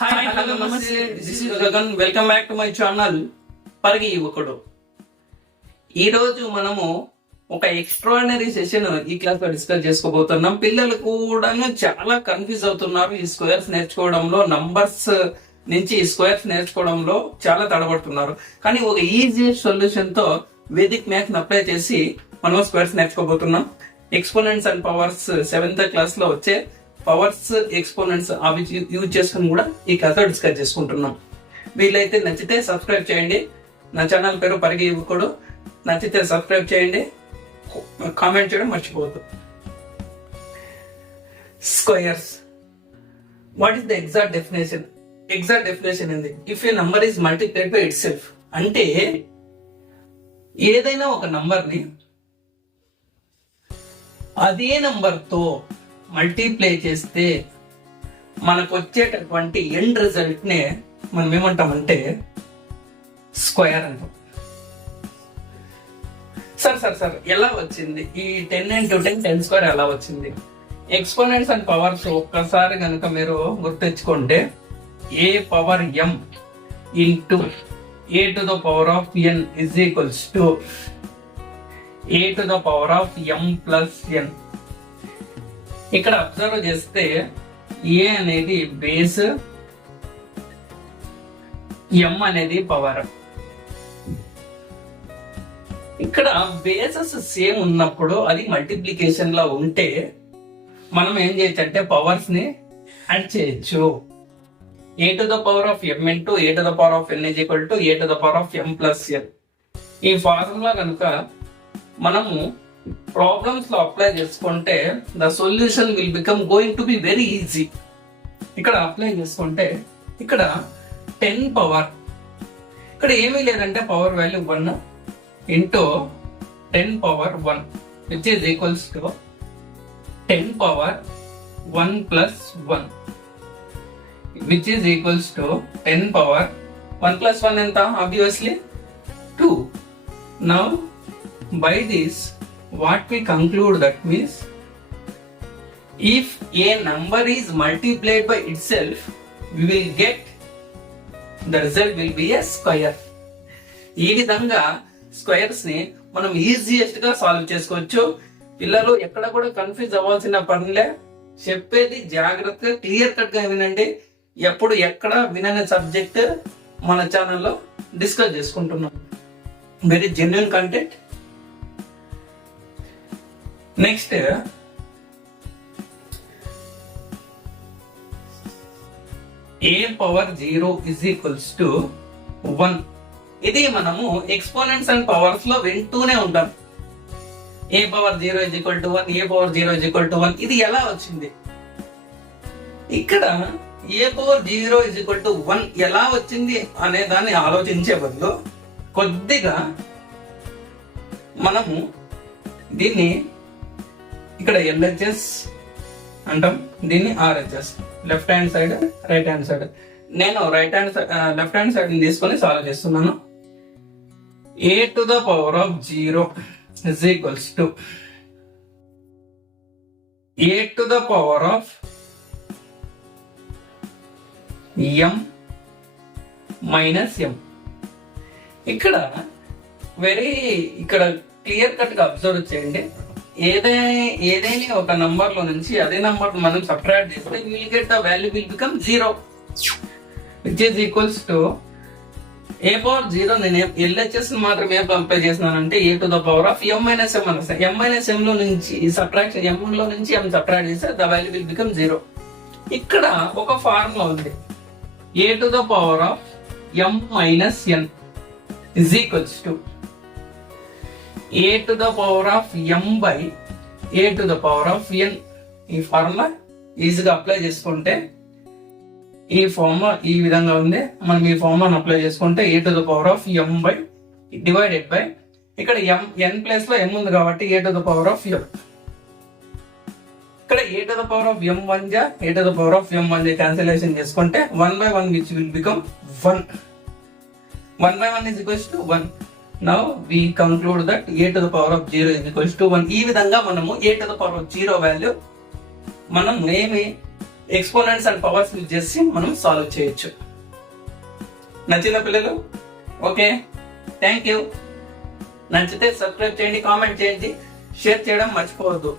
Hi hello నమస్తే, this is Gagan. Welcome back to my channel Parigi యువకుడు. ఈ రోజు మనము ఒక ఎక్స్ట్రాడినరీ సెషన్ ఈ క్లాస్ లో డిస్కస్ చేసుకోబోతున్నాం. పిల్లలు కూడా చాలా కన్ఫ్యూజ్ అవుతున్నారు ఈ స్క్వేర్స్ నేర్చుకోవడంలో, నంబర్స్ నుంచి స్క్వేర్స్ నేర్చుకోవడంలో చాలా తడబడుతున్నారు. కానీ ఒక ఈజీ సొల్యూషన్ తో వేదిక్ మ్యాథ్స్ అప్లై చేసి మనం స్క్వేర్స్ నేర్చుకోబోతున్నాం. Exponents and powers 7th class లో వచ్చే పవర్స్, ఎక్స్పోనెంట్స్ అవి యూజ్ చేసుకుని కూడా ఈ క్లాస్ లో డిస్కస్ చేసుకుంటున్నాం. వీలైతే నచ్చితే సబ్స్క్రైబ్ చేయండి. నా ఛానల్ పేరు పరిగి యువకుడు. నచ్చితే సబ్స్క్రైబ్ చేయండి, కామెంట్ చేయడం మర్చిపోవద్దు. Squares, what is the exact definition? Exact definition ఏంది? If a number is multiplied by itself, అంటే ఏదైనా ఒక నంబర్ ని అదే నంబర్ తో మల్టిప్లై చేస్తే మనకు వచ్చేటటువంటి ఎండ్ రిజల్ట్ నే మనం ఏమంటామంటే స్క్వేర్ అంటాం. సార్ ఎలా వచ్చింది ఈ 10 into 10 10 స్క్వేర్ ఎలా వచ్చింది? ఎక్స్పోనెంట్స్ అండ్ పవర్స్ ఒక్కసారి కనుక మీరు గుర్తించుకుంటే a power m into a to the power of n is equals to a to the power of m plus n. ఇక్కడ అబ్జర్వ్ చేస్తే ఏ అనేది బేస్, m అనేది పవర్. ఇక్కడ బేసెస్ సేమ్ ఉన్నప్పుడు అది మల్టిప్లికేషన్ లో ఉంటే మనం ఏం చేయొచ్చు అంటే పవర్స్ ని యాడ్ చేయొచ్చు. A to the power of m into a to the power of n is equal to a to the power of m plus n. ఈ ఫార్ములా కనుక మనము ప్రాబ్లమ్స్ లో అప్లై చేసుకుంటే the solution will become going to be very easy. ఇక్కడ apply చేసుకుంటే ఇక్కడ 10 power, ఇక్కడ ఏమీ లేదంటే power value 1 into 10 power 1 which is equals to 10 power 1 plus 1 which is equals to 10 power 1 plus 1 ఎంత? Obviously 2. Now by this what we conclude, that means if a number is multiplied by itself we will get the result will be a square. ఈ విధంగా squares ని మనం easiest గా solve చేసుకోవచ్చు. పిల్లలు ఎక్కడ కూడా కన్ఫ్యూజ్ అవ్వాల్సిన పనిలే. చెప్పేది జాగ్రత్తగా క్లియర్ కట్ గా వినండి. ఎప్పుడు ఎక్కడ వినని సబ్జెక్ట్ మన ఛానల్లో డిస్కస్ చేసుకుంటున్నాం. Very genuine content. Next a power 0 is equals to 1. ఇది మనము ఎక్స్పోనెంట్స్ అండ్ పవర్స్ లో వింటూనే ఉంటాం. A power 0 is equal to 1, a power 0 is equal to 1. ఇది ఎలా వచ్చింది? ఇక్కడ a power 0 is equal to 1 ఎలా వచ్చింది అనే దాన్ని ఆలోచించే బదులు కొద్దిగా మనము దీన్ని ఇక్కడ LHS అంటాం, దీన్ని RHS, left hand side, right hand side. నేను లెఫ్ట్ హ్యాండ్ సైడ్ తీసుకొని సాల్వ్ చేస్తున్నాను. A to the power of 0 is equals to a to the power of m minus m. ఇక్కడ ఇక్కడ క్లియర్ కట్ గా అబ్జర్వ్ చేయండి. ఏదైనా ఒక నంబర్ లో నుంచి అదే నంబర్ మనం సబ్ట్రాక్ట్ చేస్తే you will get the value will become 0 which is equals to a power 0. నేను LHS మాత్రమే అప్లై చేస్తున్నానంటే a to the power of m minus m అని వస్తాయి. m మైనస్ m లో నుంచి సబ్ట్రాక్షన్, m లో నుంచి m సబ్ట్రాక్ట్ చేస్తే ద వాల్యూ విల్ బికమ్ 0. ఇక్కడ ఒక ఫార్ములా ఉంది. A to the power of m minus n is equals to a to the power of m by a to the power of n. ఈ formula ఈజీగా apply చేసుకుంటే ఈ formula ఈ విధంగా ఉంది. మనం ఈ ఫార్ములాను అప్లై చేసుకుంటే a to the power of m by divided by ఇక్కడ n ప్లేస్ లో m ఉంది కాబట్టి a to the power of m. ఇక్కడ a to the power of m 1 జా a to the power of m 1 cancellation చేసుకుంటే 1 by 1 which will become 1. 1 by 1 is equals to 1. Now we conclude that a to the power of 0 is equals to 1. ఈ విధంగా మనము a to the power of 0 value మనం ఏమి exponents and powers use చేసి మనం solve చేయొచ్చు. నచ్చిన పిల్లలు? Okay, thank you. నచ్చితే సబ్స్క్రైబ్ చేయండి, కామెంట్ చేయండి, షేర్ చేయడం మర్చిపోవద్దు.